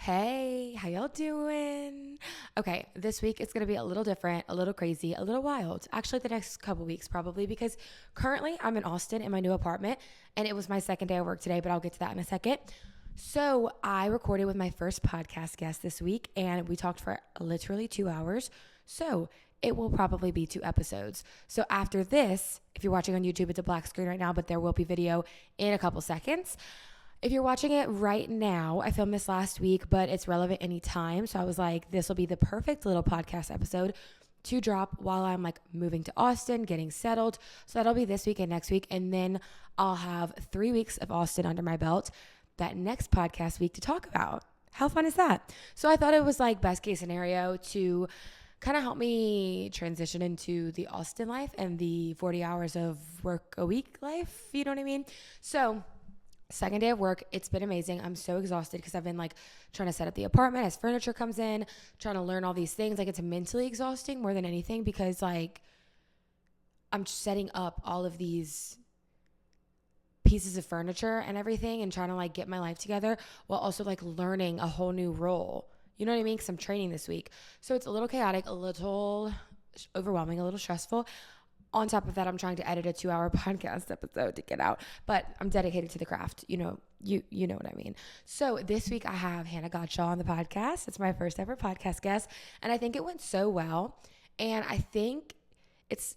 Hey, how y'all doing? Okay, this week it's going to be a little different, a little crazy, a little wild. Actually, the next couple weeks probably, because currently I'm in Austin in my new apartment, and it was my second day of work today, but I'll get to that in a second. So I recorded with my first podcast guest this week, and we talked for literally 2 hours. So it will probably be 2 episodes. So after this, if you're watching on YouTube, it's a black screen right now, but there will be video in a couple seconds. If you're watching it right now, I filmed this last week, but it's relevant anytime. So I was like, this will be the perfect little podcast episode to drop while I'm like moving to Austin, getting settled. So that'll be this week and next week. And then I'll have 3 weeks of Austin under my belt that next podcast week to talk about. How fun is that? So I thought it was like best case scenario to kind of help me transition into the Austin life and the 40 hours of work a week life. You know what I mean? So second day of work, it's been amazing. I'm so exhausted because I've been like trying to set up the apartment as furniture comes in, trying to learn all these things. Like it's mentally exhausting more than anything because like I'm setting up all of these pieces of furniture and everything and trying to like get my life together while also like learning a whole new role. You know what I mean? Because I'm training this week. So it's a little chaotic, a little overwhelming, a little stressful. On top of that, I'm trying to edit a 2-hour podcast episode to get out, but I'm dedicated to the craft. You know what I mean. So this week I have Hannah Godchaux on the podcast. It's my first ever podcast guest, and I think it went so well. And I think it's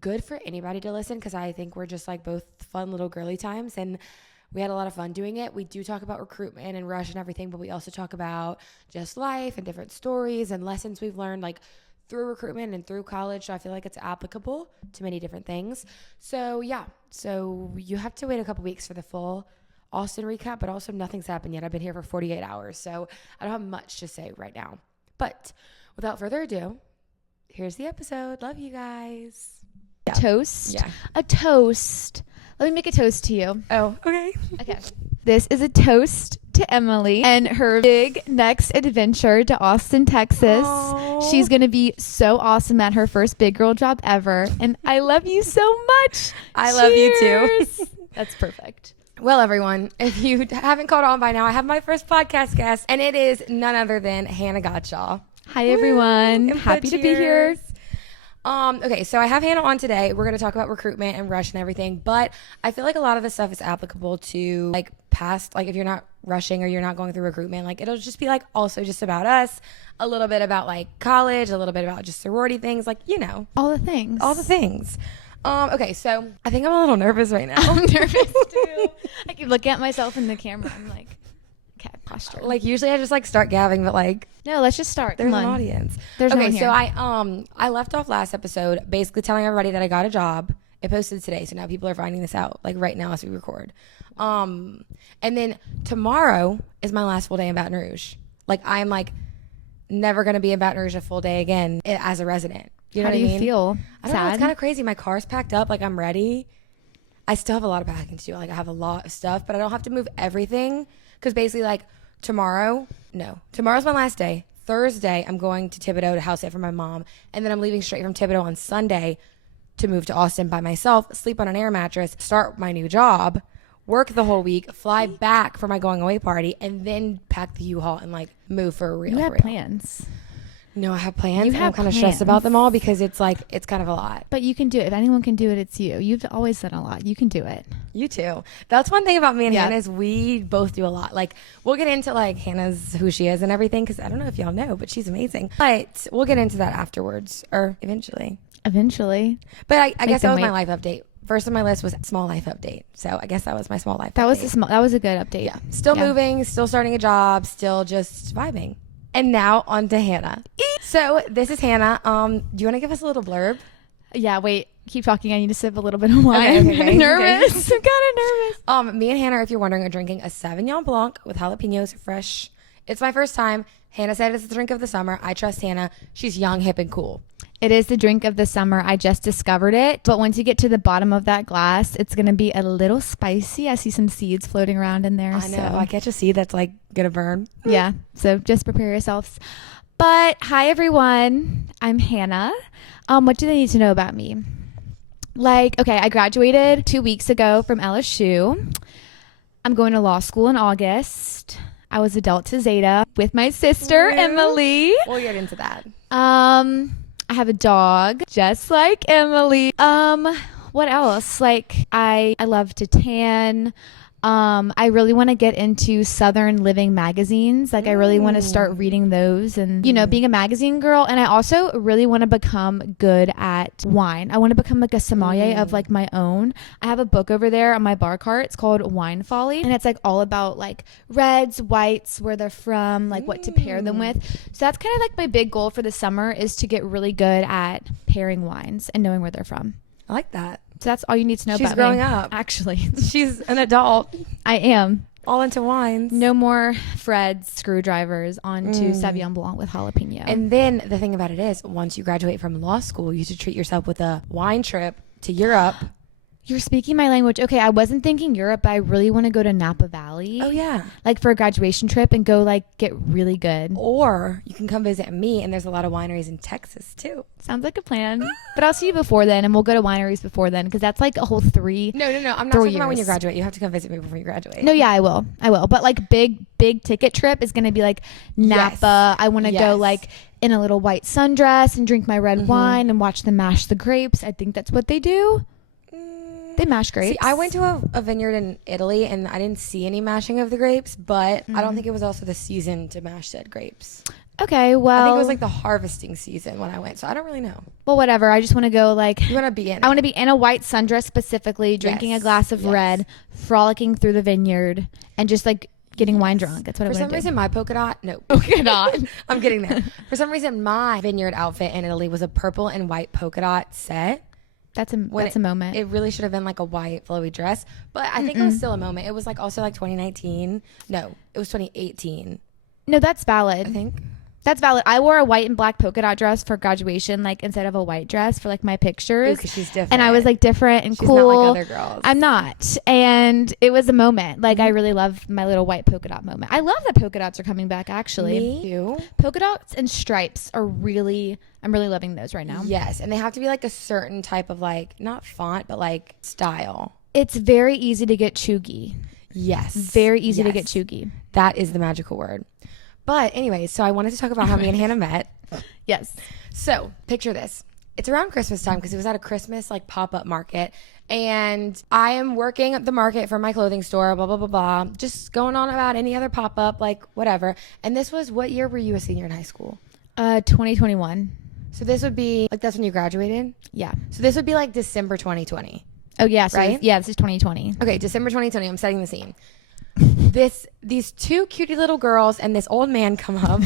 good for anybody to listen because I think we're just like both fun little girly times, and we had a lot of fun doing it. We do talk about recruitment and rush and everything, but we also talk about just life and different stories and lessons we've learned, like through recruitment and through college. So I feel like it's applicable to many different things. So yeah, so you have to wait a couple weeks for the full Austin recap, but also nothing's happened yet. I've been here for 48 hours, so I don't have much to say right now. But without further ado, here's the episode. Love you guys. Yeah. Toast? Yeah. A toast. Let me make a toast to you. Oh, okay. Okay. This is a toast to Emily and her big next adventure to Austin, Texas. Aww. She's going to be so awesome at her first big girl job ever. And I love you so much. I love you too. That's perfect. Well, everyone, if you haven't caught on by now, I have my first podcast guest, and it is none other than Hannah Godchaux. Hi, everyone. Happy to be here. Okay, so I have Hannah on today. We're going to talk about recruitment and rush and everything, but I feel like a lot of this stuff is applicable to like past, like if you're not rushing or you're not going through recruitment, like it'll just be like also just about us, a little bit about like college, a little bit about just sorority things, like, you know. All the things. Okay, so I think I'm a little nervous right now. I'm nervous too. I keep looking at myself in the camera. I'm like, okay, posture. Like usually I just like start gabbing, but like no, let's just start. there's an audience. There's okay, no one here. So I left off last episode basically telling everybody that I got a job. It posted today, so now people are finding this out like right now as we record. And then tomorrow is my last full day in Baton Rouge. Like I'm like never gonna be in Baton Rouge a full day again as a resident. You know How what do I you mean? feel? I don't know. Sad? It's kind of crazy. My car's packed up. Like I'm ready. I still have a lot of packing to do. Like I have a lot of stuff, but I don't have to move everything because basically like tomorrow's my last day. Thursday, I'm going to Thibodeau to house sit for my mom, and then I'm leaving straight from Thibodeau on Sunday to move to Austin by myself, sleep on an air mattress, start my new job, work the whole week, fly back for my going away party, and then pack the U-Haul and like move for real. You have plans. No, I have plans. You and I'm have kind of stressed plans. about them all because it's like it's kind of a lot. But you can do it. If anyone can do it, it's you. You've always done a lot. You can do it. You too. That's one thing about me and Yeah. Hannah is we both do a lot. Like we'll get into like Hannah's who she is and everything because I don't know if y'all know, but she's amazing. But we'll get into that afterwards or eventually. But I guess that was my life update. First on my list was small life update. So I guess that was my small life update. That was a good update. Yeah. Still moving, still starting a job, still just vibing. And now on to Hannah. So this is Hannah. Do you want to give us a little blurb? Yeah, wait. Keep talking. I need to sip a little bit of wine. Okay. I'm nervous. I'm kind of nervous. Me and Hannah, if you're wondering, are drinking a Sauvignon Blanc with jalapenos fresh. It's my first time. Hannah said it's the drink of the summer. I trust Hannah. She's young, hip, and cool. It is the drink of the summer. I just discovered it. But once you get to the bottom of that glass, it's going to be a little spicy. I see some seeds floating around in there. I know. I catch a seed that's like going to burn. Yeah. So just prepare yourselves. But hi, everyone. I'm Hannah. What do they need to know about me? Like, okay, I graduated 2 weeks ago from LSU. I'm going to law school in August. I was adult to Zeta with my sister, Emily. We'll get into that. I have a dog just like Emily. What else? Like I love to tan. I really want to get into Southern Living magazines. Like I really want to start reading those and, being a magazine girl. And I also really want to become good at wine. I want to become like a sommelier of like my own. I have a book over there on my bar cart. It's called Wine Folly. And it's like all about like reds, whites, where they're from, like what to pair them with. So that's kind of like my big goal for the summer is to get really good at pairing wines and knowing where they're from. I like that. So that's all you need to know about me. She's growing up. Actually. She's an adult. I am. All into wines. No more Fred's screwdrivers onto Sauvignon Blanc with jalapeno. And then the thing about it is, once you graduate from law school, you should treat yourself with a wine trip to Europe. You're speaking my language. Okay, I wasn't thinking Europe, but I really want to go to Napa Valley. Oh, yeah. Like for a graduation trip and go like get really good. Or you can come visit me, and there's a lot of wineries in Texas, too. Sounds like a plan. But I'll see you before then, and we'll go to wineries before then, because that's like a whole 3. No. I'm not talking about when you graduate. You have to come visit me before you graduate. No, yeah, I will. But like big ticket trip is going to be like Napa. Yes. I want to go like in a little white sundress and drink my red wine and watch them mash the grapes. I think that's what they do. They mash grapes. See, I went to a vineyard in Italy, and I didn't see any mashing of the grapes, but I don't think it was also the season to mash said grapes. Okay, well. I think it was like the harvesting season when I went, so I don't really know. Well, whatever. I just want to go like. You want to be in. I want to be in a white sundress specifically, drinking a glass of red, frolicking through the vineyard, and just like getting wine drunk. That's what I want to do. For some reason, my polka dot. I'm getting there. For some reason, my vineyard outfit in Italy was a purple and white polka dot set. That's a moment. It really should have been like a white flowy dress, but I think it was still a moment. It was like also like 2019. No, it was 2018. No, that's valid. I think. That's valid. I wore a white and black polka dot dress for graduation, like instead of a white dress for like my pictures. Because she's different. And I was like different and she's cool. She's not like other girls. I'm not. And it was a moment. Like I really love my little white polka dot moment. I love that polka dots are coming back actually. Me too. Polka dots and stripes are I'm really loving those right now. Yes. And they have to be like a certain type of like, not font, but like style. It's very easy to get chuggy. Yes. Very easy to get chuggy. That is the magical word. But anyway, so I wanted to talk about how me and Hannah met. Yes. So picture this. It's around Christmas time because it was at a Christmas like pop-up market. And I am working at the market for my clothing store, blah, blah, blah, blah. Just going on about any other pop-up, like whatever. And this was, what year were you a senior in high school? 2021. So this would be, like that's when you graduated? Yeah. So this would be like December 2020. Oh, yeah. So right? This is 2020. Okay, December 2020. I'm setting the scene. These two cutie little girls and this old man come up.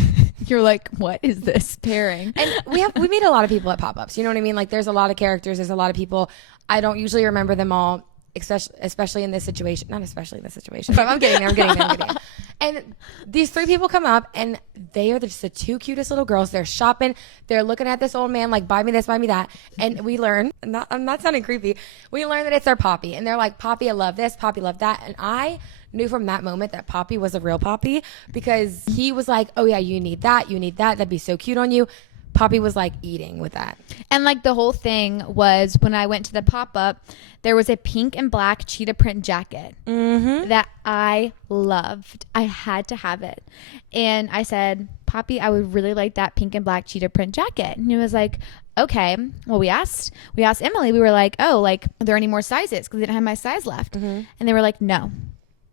You're like, what is this pairing? And we meet a lot of people at pop-ups. You know what I mean? Like there's a lot of characters. There's a lot of people. I don't usually remember them all, especially in this situation. Not especially in this situation, but I'm getting there. And these 3 people come up, and they are just the 2 cutest little girls. They're shopping. They're looking at this old man like, buy me this, buy me that. And we learn, I'm not sounding creepy. We learn that it's their Poppy. And they're like, Poppy, I love this. Poppy, love that. And I knew from that moment that Poppy was a real Poppy because he was like, oh yeah, you need that. That'd be so cute on you. Poppy was like eating with that. And like the whole thing was when I went to the pop-up, there was a pink and black cheetah print jacket that I loved. I had to have it. And I said, Poppy, I would really like that pink and black cheetah print jacket. And he was like, okay. Well, we asked Emily, we were like, oh, like, are there any more sizes? Because they didn't have my size left. And they were like, no.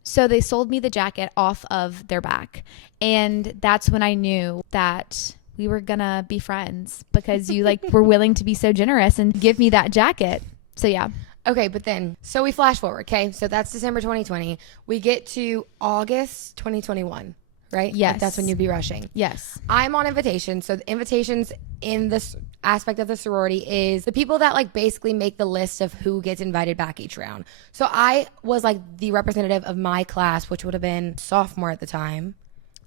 So they sold me the jacket off of their back. And that's when I knew that we were gonna be friends because you like were willing to be so generous and give me that jacket. So yeah. Okay, but then, so we flash forward, okay? So that's December 2020. We get to August 2021, right? Yes. Like that's when you'd be rushing. Yes. I'm on invitations. So the invitations in this aspect of the sorority is the people that like basically make the list of who gets invited back each round. So I was like the representative of my class, which would have been sophomore at the time.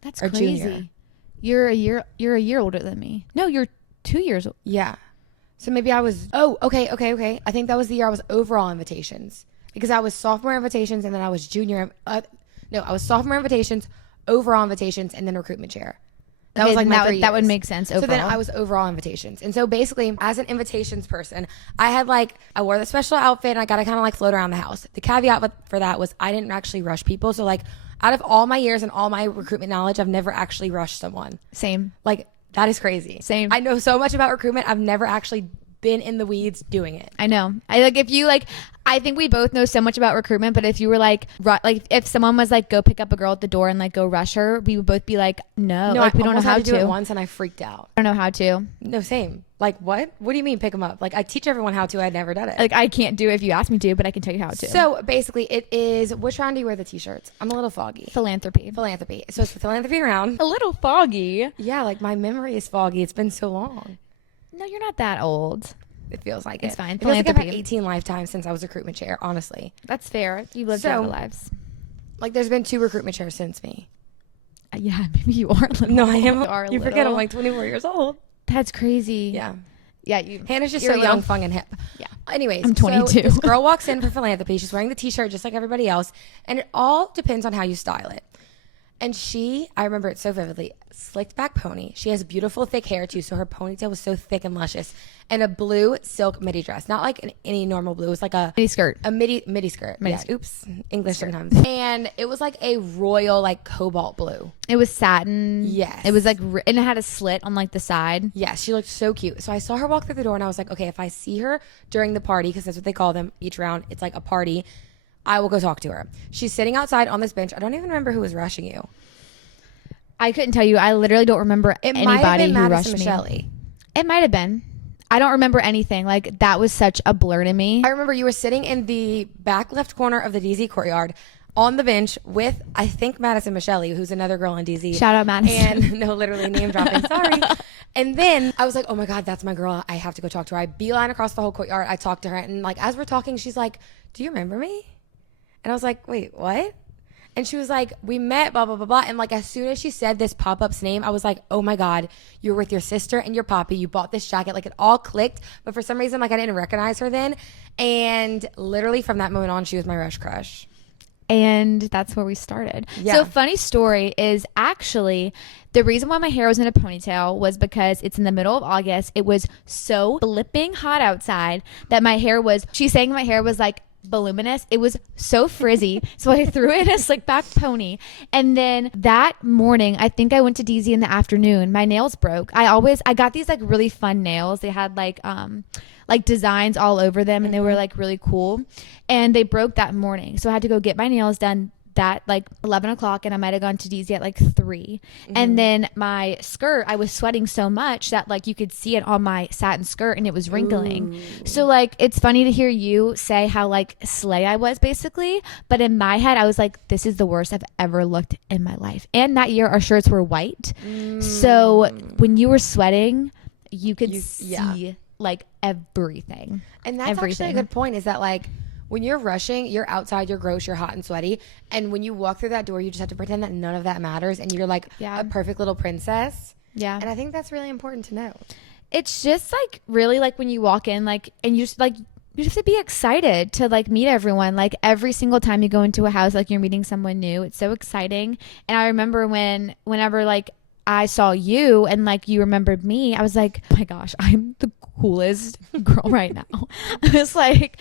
That's or crazy. Junior. You're a year older than me. No, you're 2 years old. Yeah. So maybe I was, okay. I think that was the year I was overall invitations because I was sophomore invitations and then I was junior. I was sophomore invitations, overall invitations, and then recruitment chair. That was like my 3 years. That would make sense overall. So then I was overall invitations. And so basically as an invitations person, I wore the special outfit and I got to kind of like float around the house. The caveat for that was I didn't actually rush people. So like Out of all my years and all my recruitment knowledge, I've never actually rushed someone. Same. Like, that is crazy. Same. I know so much about recruitment. I've never actually been in the weeds doing it. I know. I think we both know so much about recruitment, but if you were like if someone was like, go pick up a girl at the door and like go rush her, we would both be like, no, like we don't know how to. do it once and I freaked out. I don't know how to. No, same. Like, what? What do you mean pick them up? Like, I teach everyone how to. I'd never done it. Like, I can't do it if you ask me to, but I can tell you how to. So basically, it is, which round do you wear the t-shirts? I'm a little foggy. Philanthropy. So it's the philanthropy round. A little foggy. Yeah, like my memory is foggy. It's been so long. No, you're not that old. It feels like it's fine. It feels like I've had 18 lifetimes since I was recruitment chair, honestly. That's fair. You've lived your lives. Like, there's been 2 recruitment chairs since me. Yeah, maybe you are little. No, I am. You forget I'm like 24 years old. That's crazy. Yeah. Yeah, Hannah's just so young, fun, and hip. Yeah. Anyways, I'm 22. So this girl walks in for philanthropy. She's wearing the t-shirt just like everybody else. And it all depends on how you style it. And I remember it so vividly, slicked back pony. She has beautiful thick hair too, so her ponytail was so thick and luscious. And a blue silk midi dress, not like any normal blue. It was like a midi skirt. A midi skirt. Oops, English sometimes. And it was like a royal, like cobalt blue. It was satin. Yes. It was like, and it had a slit on like the side. Yes, she looked so cute. So I saw her walk through the door, and I was like, okay, if I see her during the party, because that's what they call them each round, it's like a party, I will go talk to her. She's sitting outside on this bench. I don't even remember who was rushing you. I couldn't tell you. I literally don't remember anybody who rushed me. It might have been. I don't remember anything. Like, that was such a blur to me. I remember you were sitting in the back left corner of the DZ courtyard on the bench with, I think, Madison Michelle, who's another girl in DZ. Shout out Madison. And no, literally name dropping. Sorry. And then I was like, oh my God, that's my girl. I have to go talk to her. I beeline across the whole courtyard. I talked to her. And like, as we're talking, she's like, do you remember me? And I was like, wait, what? And she was like, we met, blah, blah, blah, blah. And like, as soon as she said this pop-up's name, I was like, oh my God, you're with your sister and your poppy. You bought this jacket. Like, it all clicked. But for some reason, like, I didn't recognize her then. And literally from that moment on, she was my rush crush. And that's where we started. Yeah. So funny story is actually the reason why my hair was in a ponytail was because it's in the middle of August. It was so flipping hot outside that she's saying my hair was like voluminous. It was so frizzy. So I threw it in a slick back pony. And then that morning, I think I went to DZ in the afternoon. My nails broke. I got these like really fun nails. They had like designs all over them and they were like really cool. And they broke that morning. So I had to go get my nails done that like 11 o'clock and I might have gone to DZ at like 3. And then my skirt, I was sweating so much that like you could see it on my satin skirt and it was wrinkling. So like, it's funny to hear you say how like slay I was basically, but in my head I was like, this is the worst I've ever looked in my life. And that year our shirts were white. So when you were sweating, you could see like everything. And that's actually a good point, is that like, when you're rushing, you're outside, you're gross, you're hot and sweaty. And when you walk through that door, you just have to pretend that none of that matters. And you're like a perfect little princess. Yeah. And I think that's really important to know. It's just like really like when you walk in, like, and you just like, you have to be excited to like meet everyone. Like every single time you go into a house, like you're meeting someone new. It's so exciting. And I remember whenever like I saw you and like you remembered me, I was like, oh my gosh, I'm the coolest girl right now. I was like,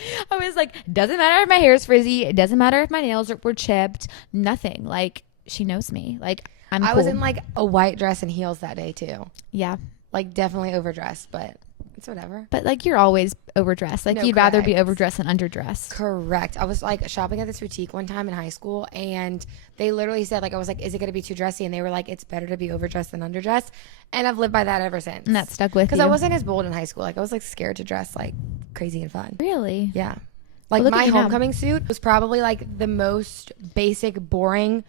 doesn't matter if my hair is frizzy. It doesn't matter if my nails were chipped. Nothing. Like, she knows me. Like, I'm cool. I was in like a white dress and heels that day too. Yeah. Like definitely overdressed, but it's whatever. But like, you're always overdressed. Like, you'd rather be overdressed than underdressed. Correct. I was like shopping at this boutique one time in high school and they literally said, like, I was like, is it going to be too dressy? And they were like, it's better to be overdressed than underdressed. And I've lived by that ever since. And that stuck with you. Because I wasn't as bold in high school. Like, I was like scared to dress like crazy and fun. Really? Yeah. Like, my homecoming suit was probably like the most basic, boring.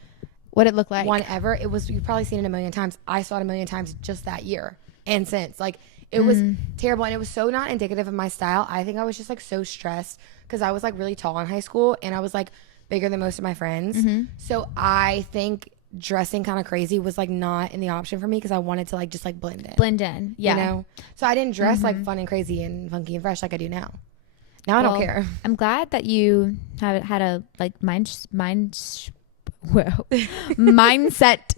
What it looked like? One ever. It was, you've probably seen it a million times. I saw it a million times just that year and since. Like, it was terrible. And it was so not indicative of my style. I think I was just like so stressed because I was like really tall in high school and I was like bigger than most of my friends. So I think dressing kind of crazy was like not in the option for me because I wanted to like just like blend in. Yeah. You know? So I didn't dress like fun and crazy and funky and fresh like I do now. Now I don't care. I'm glad that you have had a like mindset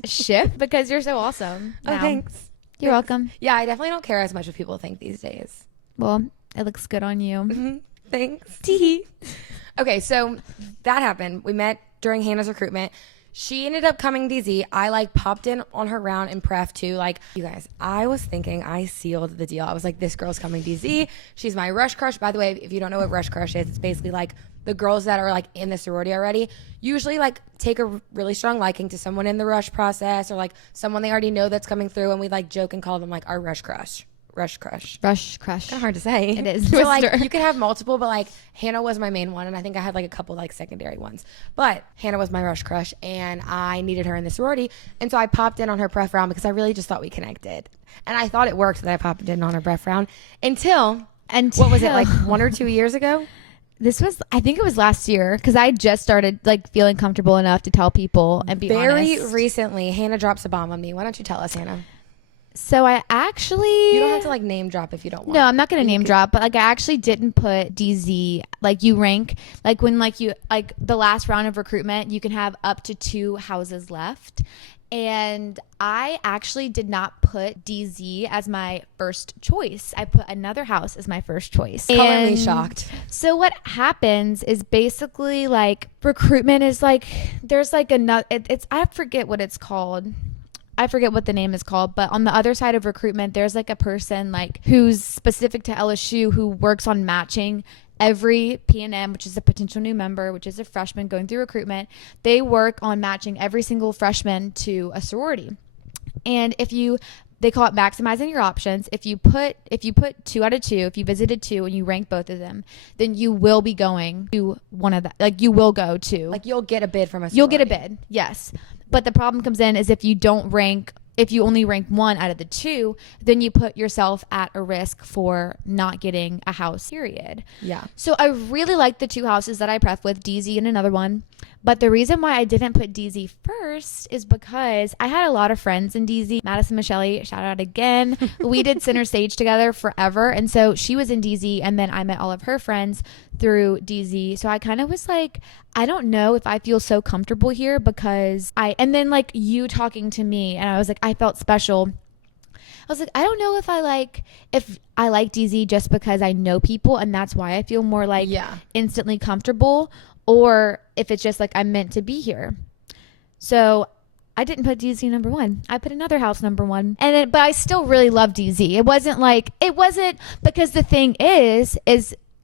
shift because you're so awesome. Oh, thanks. You're welcome. Yeah, I definitely don't care as much what people think these days. Well, it looks good on you. Thanks. Okay, so that happened. We met during Hannah's recruitment. she ended up coming DZ. I like popped in on her round in pref too. Like, you guys, I was thinking I sealed the deal. I was like, this girl's coming DZ. She's my rush crush. By the way, if you don't know what rush crush is, it's basically like the girls that are like in the sorority already usually like take a really strong liking to someone in the rush process, or like someone they already know that's coming through, and we like joke and call them like our rush crush. Rush crush. Rush crush. Kind of hard to say. It is. So like you could have multiple, but like Hannah was my main one, and I think I had like a couple like secondary ones. But Hannah was my rush crush, and I needed her in the sorority, and so I popped in on her pref round because I really just thought we connected, and I thought it worked that I popped in on her pref round until what was it, like 1 or 2 years ago? This was, I think it was last year, because I just started like feeling comfortable enough to tell people and be very honest. Recently. Hannah drops a bomb on me. Why don't you tell us, Hannah? So I actually... You don't have to like name drop if you don't want. No, I'm not going to name drop, but like I actually didn't put DZ. Like you rank, like when like you, like the last round of recruitment, you can have up to 2 houses left. And I actually did not put DZ as my first choice. I put another house as my first choice. Color me shocked. So what happens is basically like recruitment is like, there's like another, it's, I forget what it's called. I forget what the name is called, but on the other side of recruitment, there's like a person like who's specific to LSU who works on matching every PNM, which is a potential new member, which is a freshman going through recruitment. They work on matching every single freshman to a sorority. And they call it maximizing your options. If you put 2 out of 2, if you visited 2 and you rank both of them, then you will be going to one of that. Like you will go to. Like you'll get a bid from a sorority. You'll get a bid, yes. But the problem comes in is if you only rank 1 out of the 2, then you put yourself at a risk for not getting a house, period. Yeah. So I really like the 2 houses that I pref with, DZ and another one. But the reason why I didn't put DZ first is because I had a lot of friends in DZ. Madison Michelle, shout out again. We did center stage together forever. And so she was in DZ, and then I met all of her friends through DZ. So I kind of was like, I don't know if I feel so comfortable here and then like you talking to me, and I was like, I felt special. I was like, I don't know if I like DZ just because I know people and that's why I feel more like instantly comfortable, or if it's just like I'm meant to be here. So I didn't put DZ number 1. I put another house number 1. But I still really love DZ. It wasn't because the thing is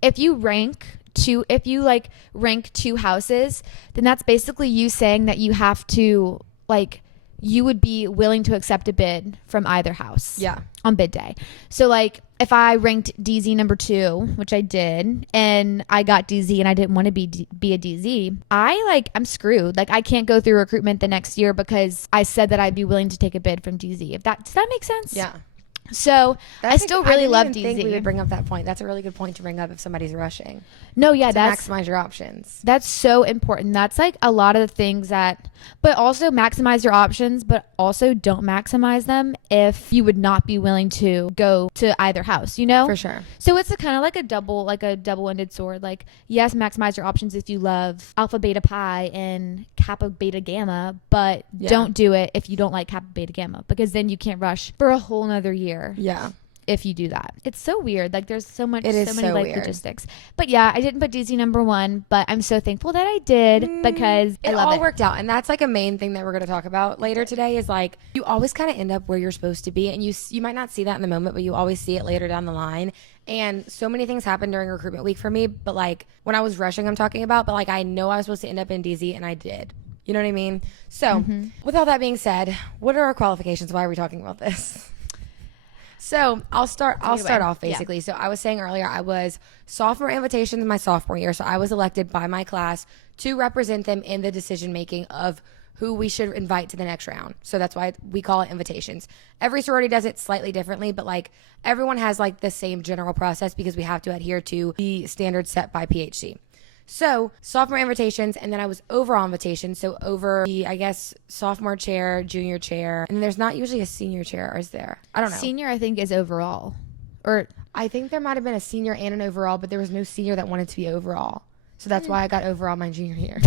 if you rank 2 houses, then that's basically you saying that you have to like, you would be willing to accept a bid from either house on bid day. So like if I ranked DZ number 2, which I did, and I got DZ and I didn't want to be a DZ, I'm screwed. Like I can't go through recruitment the next year because I said that I'd be willing to take a bid from DZ. Does that make sense? Yeah. So I still really love DZ. I think we would bring up that point. That's a really good point to bring up if somebody's rushing. No, yeah, that's maximize your options. That's so important. That's like a lot of the things but also maximize your options, but also don't maximize them if you would not be willing to go to either house, you know? For sure. So it's kind of like a double-ended sword. Like, yes, maximize your options if you love alpha, beta, pi, and kappa, beta, gamma, but don't do it if you don't like kappa, beta, gamma, because then you can't rush for a whole nother year. Yeah. If you do that. It's so weird. Like there's so many weird logistics. But yeah, I didn't put DZ number 1, but I'm so thankful that I did because I love it. It all worked out. And that's like a main thing that we're going to talk about later today is like you always kind of end up where you're supposed to be, and you might not see that in the moment, but you always see it later down the line. And so many things happened during recruitment week for me, but like when I was rushing, I'm talking about, but like I know I was supposed to end up in DZ and I did. You know what I mean? So with all that being said, what are our qualifications? Why are we talking about this? So I'll start off basically. Yeah. So I was saying earlier, I was sophomore invitations my sophomore year. So I was elected by my class to represent them in the decision making of who we should invite to the next round. So that's why we call it invitations. Every sorority does it slightly differently, but like everyone has like the same general process because we have to adhere to the standards set by PHC. So sophomore invitations, and then I was overall invitations. So over the, I guess, sophomore chair, junior chair, and then there's not usually a senior chair, or is there? I don't know. Senior, I think, is overall. Or I think there might have been a senior and an overall, but there was no senior that wanted to be overall. So that's why I got overall my junior year.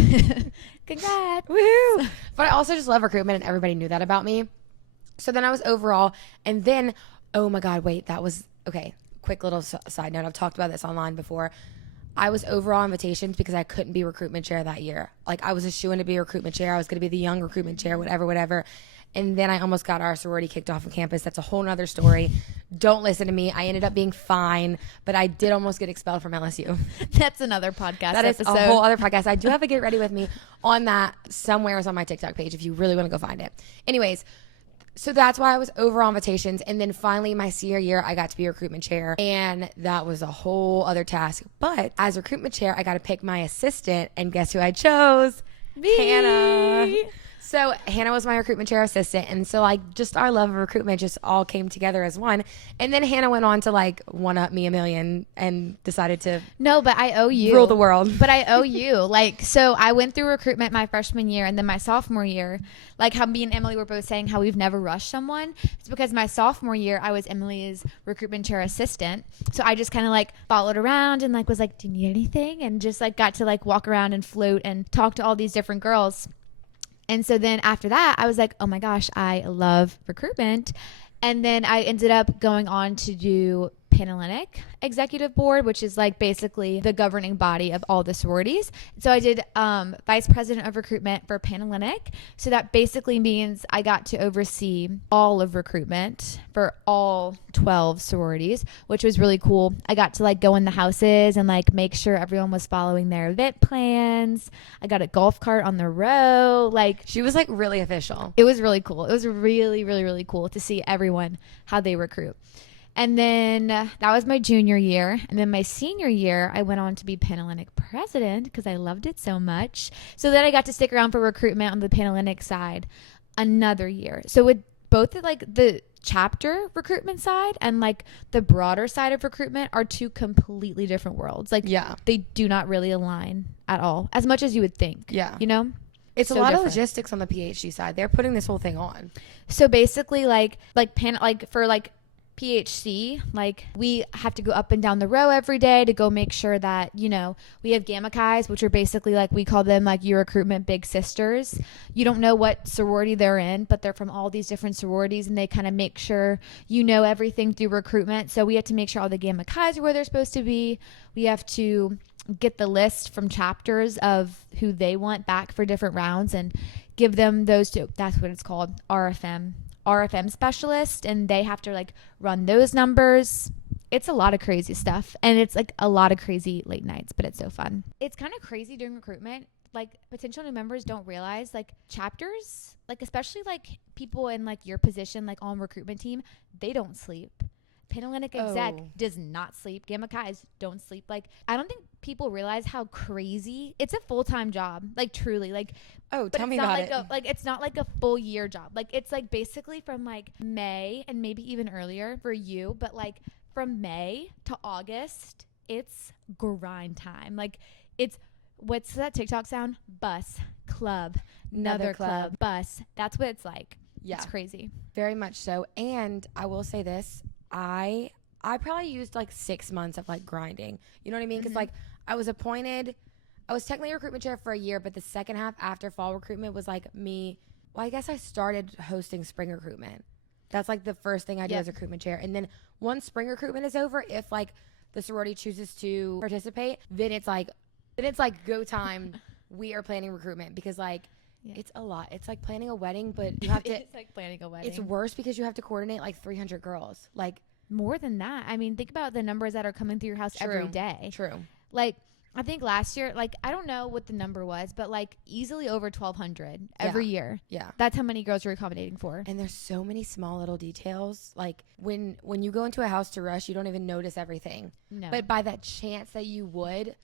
Congrats. Woo! But I also just love recruitment, and everybody knew that about me. So then I was overall, and then, oh my God, wait, that was, okay, quick little side note. I've talked about this online before. I was over all invitations because I couldn't be recruitment chair that year. Like, I was a shoo-in to be recruitment chair. I was going to be the young recruitment chair, whatever. And then I almost got our sorority kicked off of campus. That's a whole nother story. Don't listen to me. I ended up being fine, but I did almost get expelled from LSU. That's another podcast That is episode. a whole other podcast. I do have a Get Ready With Me on that somewhere. It's on my TikTok page if you really want to go find it. Anyways, so that's why I was over on invitations. And then finally my senior year, I got to be recruitment chair. And that was a whole other task. But as recruitment chair, I got to pick my assistant. And guess who I chose? Me. Hannah. So Hannah was my recruitment chair assistant. And so like just our love of recruitment just all came together as one. And then Hannah went on to like one up me a million and decided to No, but I owe you. rule the world. But I owe you. Like, so I went through recruitment my freshman year and then my sophomore year, like how me and Emily were both saying how we've never rushed someone. It's because my sophomore year, I was Emily's recruitment chair assistant. So I just kind of like followed around and like was like, do you need anything? And just like got to like walk around and float and talk to all these different girls. And so then after that, I was like, oh my gosh, I love recruitment. And then I ended up going on to do Panhellenic Executive Board, which is like basically the governing body of all the sororities. So I did Vice President of Recruitment for Panhellenic. So that basically means I got to oversee all of recruitment for all 12 sororities, which was really cool. I got to like go in the houses and like make sure everyone was following their event plans. I got a golf cart on the row. Like, She was like really official. it was really cool. It was really, really, really cool to see everyone, how they recruit. And then that was my junior year. And then my senior year, I went on to be Panhellenic president because I loved it so much. So then I got to stick around for recruitment on the Panhellenic side another year. So with both the chapter recruitment side and like the broader side of recruitment are two completely different worlds. Like, Yeah. they do not really align at all, as much as you would think. Yeah. You know? It's So a lot different. of logistics on the PhD side. They're putting this whole thing on. So basically, for PHC, like we have to go up and down the row every day to go make sure that, you know, we have Gamma Chis, which are basically like, we call them like your recruitment big sisters. You don't know what sorority they're in, but they're from all these different sororities and they kind of make sure you know everything through recruitment. So we have to make sure all the Gamma Chis are where they're supposed to be. We have to get the list from chapters of who they want back for different rounds and give them those two. That's what it's called, RFM specialist, and they have to like run those numbers. It's a lot of crazy stuff, and it's like a lot of crazy late nights, but it's so fun. It's kind of crazy doing recruitment. Like, potential new members don't realize like chapters, like especially like people in like your position, like on recruitment team, they don't sleep. Panhellenic exec does not sleep. Gamma Chis don't sleep. Like, I don't think people realize how crazy it's a full-time job. Like, truly, like, Oh, but tell it's me not about like it. like it's not like a full year job. Like, it's like basically from like May and maybe even earlier for you, but like from May to August, it's grind time. Like, it's, what's that TikTok sound? Bus, club, another club, bus. That's what it's like. Yeah. It's crazy. Very much so. And I will say this, I probably used like 6 months of like grinding. You know what I mean? Because like I was technically recruitment chair for a year, but the second half after fall recruitment was like me. Well, I guess I started hosting spring recruitment. That's like the first thing I do as recruitment chair. And then once spring recruitment is over, if like the sorority chooses to participate, then it's like go time. We are planning recruitment because like it's a lot. It's like planning a wedding, but you have to. It's like planning a wedding. It's worse because you have to coordinate like 300 girls. Like, more than that. I mean, think about the numbers that are coming through your house every day. True. Like, I think last year, like, I don't know what the number was, but like easily over 1,200 every year. Yeah. That's how many girls you're accommodating for. And there's so many small little details. Like when you go into a house to rush, you don't even notice everything. No. But by that chance that you would,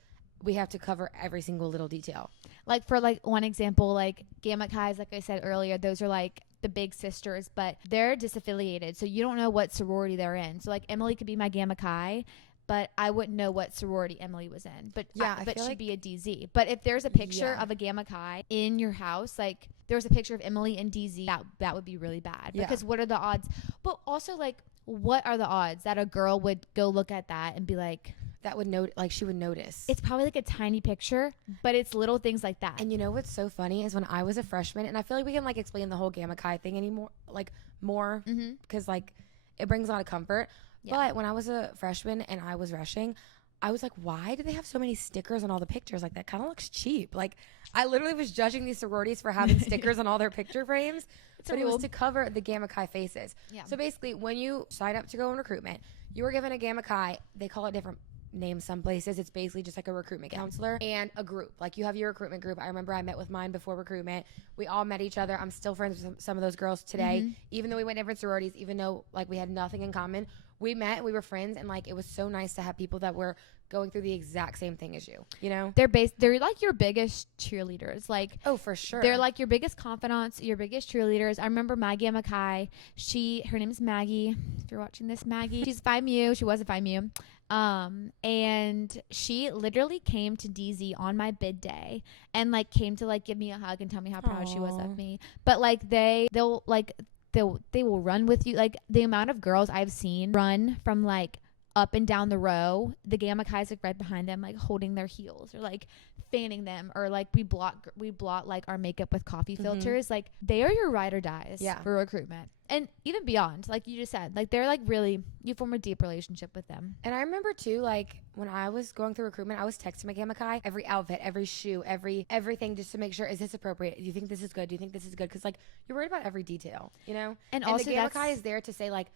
we have to cover every single little detail. Like, for like one example, like Gamma Chis, like I said earlier, those are like the big sisters, but they're disaffiliated. So you don't know what sorority they're in. So like Emily could be my Gamma Chi, but I wouldn't know what sorority Emily was in. But but she'd be a DZ. But if there's a picture of a Gamma Chi in your house, like there's a picture of Emily in DZ, that would be really bad. Because what are the odds? But also, like, what are the odds that a girl would go look at that and be like, that would note, like she would notice. It's probably like a tiny picture, but it's little things like that. And you know what's so funny is when I was a freshman, and I feel like we can like explain the whole Gamma Chi thing anymore, like more, because like it brings a lot of comfort. Yeah. But when I was a freshman and I was rushing, I was like, why do they have so many stickers on all the pictures? Like, that kind of looks cheap. Like, I literally was judging these sororities for having stickers on all their picture frames, but it was to cover the Gamma Chi faces. Yeah. So basically, when you sign up to go in recruitment, you were given a Gamma Chi. They call it different names some places. It's basically just like a recruitment counselor and a group. Like, you have your recruitment group. I remember I met with mine before recruitment. We all met each other. I'm still friends with some of those girls today, even though we went different sororities, even though like we had nothing in common. We met and we were friends, and like it was so nice to have people that were going through the exact same thing as you, you know? They're like your biggest cheerleaders. Like, oh, for sure. They're like your biggest confidants, your biggest cheerleaders. I remember my Gamma Chi, her name is Maggie. If you're watching this, Maggie, she's Phi Mu. She was a Phi Mu. And she literally came to DZ on my bid day and like came to like give me a hug and tell me how proud she was of me. But like they will run with you. Like, the amount of girls I've seen run from like up and down the row, the Gamma Chi's like right behind them, like holding their heels or like fanning them, or like we blot like our makeup with coffee filters. Like, they are your ride or dies for recruitment. And even beyond, like you just said, like they're like really, you form a deep relationship with them. And I remember too, like when I was going through recruitment, I was texting my Gamma Chi every outfit, every shoe, everything, just to make sure, is this appropriate? Do you think this is good? Do you think this is good? Because like you're worried about every detail, you know? And also the Gamma Chi is there to say like,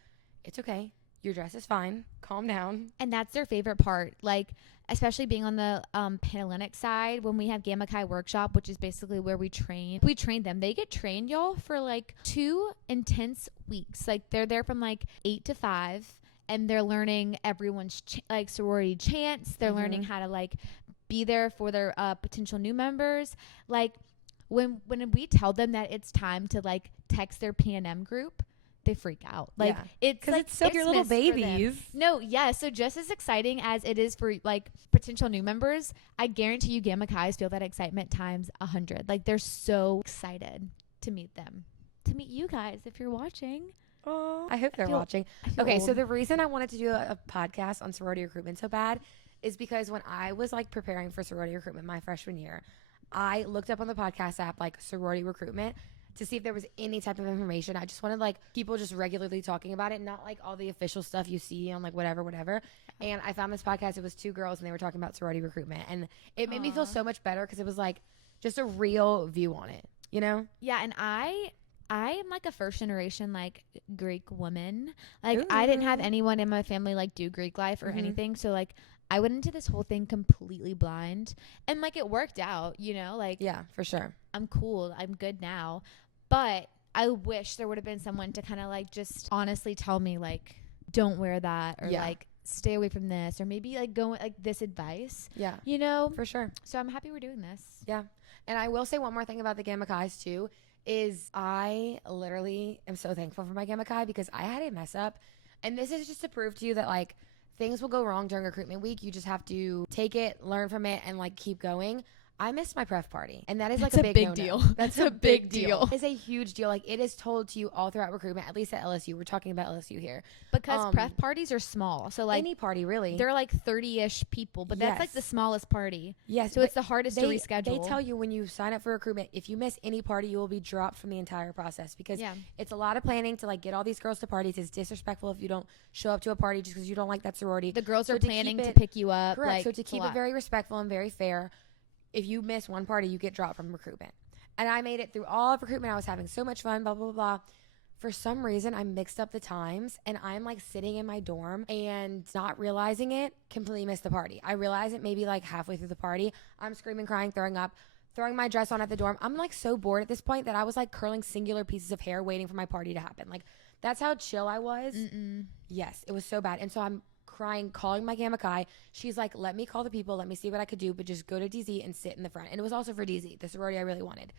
it's okay. Your dress is fine. Calm down. And that's their favorite part. Like, especially being on the Panhellenic side, when we have Gamma Chi workshop, which is basically where we train them. They get trained, y'all, for like 2 intense weeks. Like, they're there from like 8 to 5, and they're learning everyone's like sorority chants. They're learning how to like be there for their potential new members. Like, when we tell them that it's time to like text their PNM group, they freak out. Like, it's like, it's so your little babies. No, yeah. So just as exciting as it is for like potential new members, I guarantee you Gamma Chi's feel that excitement times 100. Like, they're so excited to meet them, to meet you guys if you're watching. Oh, I hope they're watching. Okay, so the reason I wanted to do a podcast on sorority recruitment so bad is because when I was like preparing for sorority recruitment my freshman year, I looked up on the podcast app like sorority recruitment to see if there was any type of information. I just wanted like people just regularly talking about it, not like all the official stuff you see on like whatever. And I found this podcast. It was 2 girls and they were talking about sorority recruitment, and it made me feel so much better because it was like just a real view on it, you know? Yeah. And I am like a first generation like Greek woman. Like, I didn't have anyone in my family like do Greek life or anything. So like I went into this whole thing completely blind, and like it worked out, you know? Like, yeah, for sure. I'm cool. I'm good now. But I wish there would have been someone to kind of like just honestly tell me like, don't wear that, or like stay away from this, or maybe like go like this advice. Yeah. You know? For sure. So I'm happy we're doing this. Yeah. And I will say one more thing about the Gamma Chi's too, is I literally am so thankful for my Gamma Chi because I had a mess up. And this is just to prove to you that like things will go wrong during recruitment week. You just have to take it, learn from it, and like keep going. I missed my pref party, and that is like a big deal. That's a big deal. It's a huge deal. Like, it is told to you all throughout recruitment, at least at LSU. We're talking about LSU here. Because pref parties are small. So like any party really. They're like 30-ish people, but that's like the smallest party. Yes. So it's the hardest to reschedule. They tell you when you sign up for recruitment, if you miss any party, you will be dropped from the entire process, because it's a lot of planning to like get all these girls to parties. It's disrespectful if you don't show up to a party just because you don't like that sorority. The girls are planning to pick you up. Correct. Like, so to keep it very respectful and very fair, if you miss one party, you get dropped from recruitment. And I made it through all of recruitment. I was having so much fun, blah, blah, blah, blah. For some reason, I mixed up the times, and I'm like sitting in my dorm and not realizing it, completely missed the party. I realized it maybe like halfway through the party. I'm screaming, crying, throwing up, throwing my dress on at the dorm. I'm like so bored at this point that I was like curling singular pieces of hair waiting for my party to happen. Like, that's how chill I was. Yes, it was so bad. And so I'm crying, calling my Gamma Chi. She's like, let me call the people, let me see what I could do, but just go to DZ and sit in the front. And it was also for DZ, the sorority I really wanted.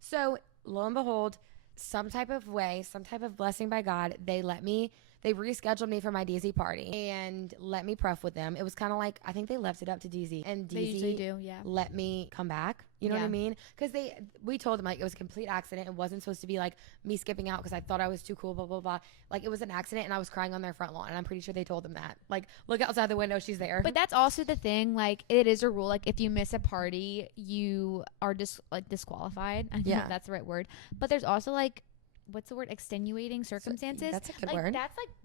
So lo and behold, some type of way, some type of blessing by God, they rescheduled me for my DZ party and let me pref with them. It was kind of like, I think they left it up to DZ, and they usually do, let me come back. You know what I mean? Because we told them like it was a complete accident. It wasn't supposed to be like me skipping out because I thought I was too cool, blah, blah, blah. Like, it was an accident, and I was crying on their front lawn, and I'm pretty sure they told them that. Like, look outside the window, she's there. But that's also the thing. Like, it is a rule. Like, if you miss a party, you are disqualified. I don't know if that's the right word. But there's also like, what's the word? Extenuating circumstances. That's a good word.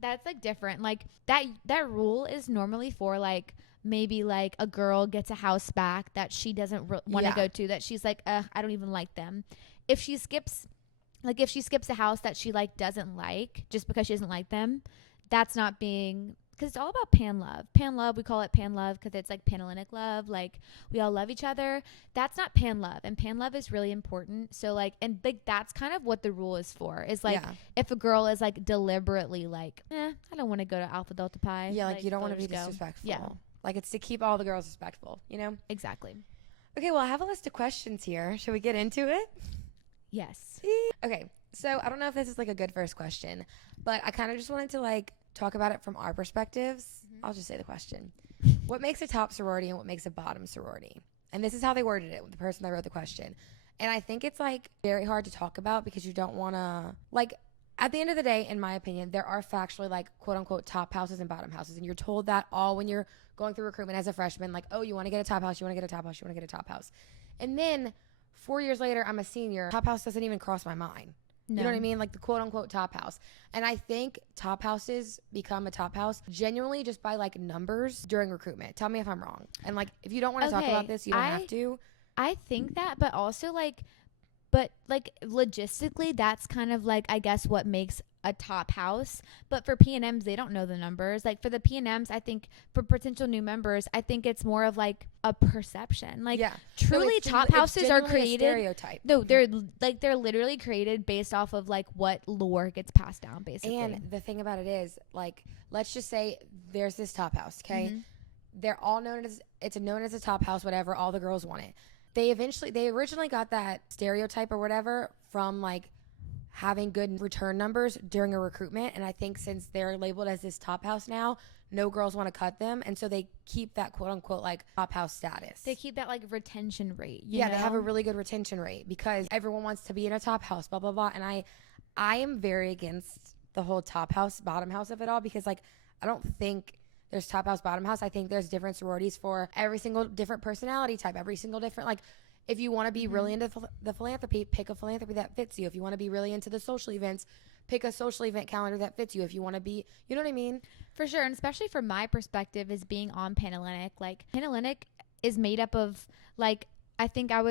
That's different. Like that rule is normally for like maybe like a girl gets a house back that she doesn't want to go to, that she's like, I don't even like them. If she skips a house that she like doesn't like just because she doesn't like them, that's not being, because it's all about pan love. We call it pan love because it's like Panhellenic love. Like we all love each other. That's not pan love, and pan love is really important. So like, and like that's kind of what the rule is for. Is like if a girl is like deliberately like, I don't want to go to Alpha Delta Pi. Yeah, like you don't want to be disrespectful. Yeah, like it's to keep all the girls respectful. You know. Exactly. Okay, well I have a list of questions here. Should we get into it? Yes. Okay, so I don't know if this is like a good first question, but I kind of just wanted to like talk about it from our perspectives. I'll just say the question. What makes a top sorority and what makes a bottom sorority? And this is how they worded it with the person that wrote the question. And I think it's like very hard to talk about because you don't want to, like, at the end of the day, in my opinion, there are factually like quote unquote top houses and bottom houses. And you're told that all when you're going through recruitment as a freshman, like, oh, you want to get a top house, you want to get a top house, you want to get a top house. And then 4 years later, I'm a senior. Top house doesn't even cross my mind. No. You know what I mean? Like the quote unquote top house. And I think top houses become a top house genuinely just by like numbers during recruitment. Tell me if I'm wrong. And like, if you don't want to talk about this, you don't have to. I think that, but also like, but like logistically, that's kind of like, I guess what makes a top house. But for P&Ms, they don't know the numbers. Like for the P&Ms, I think for potential new members, I think it's more of like a perception. Like truly top houses are created. Stereotype. No, they're literally created based off of like what lore gets passed down basically. And the thing about it is like, let's just say there's this top house. Okay. They're all known as a top house, whatever. All the girls want it. They originally got that stereotype or whatever from like having good return numbers during a recruitment. And I think since they're labeled as this top house now, no girls want to cut them. And so they keep that quote unquote like top house status. They keep that like retention rate. They have a really good retention rate because everyone wants to be in a top house, blah, blah, blah. And I am very against the whole top house, bottom house of it all because like, I don't think there's top house, bottom house. I think there's different sororities for every single different personality type, every single different, like, if you want to be really into the philanthropy, pick a philanthropy that fits you. If you want to be really into the social events, pick a social event calendar that fits you. If you want to be, you know what I mean? For sure. And especially from my perspective is being on Panhellenic, like Panhellenic is made up of like, I think there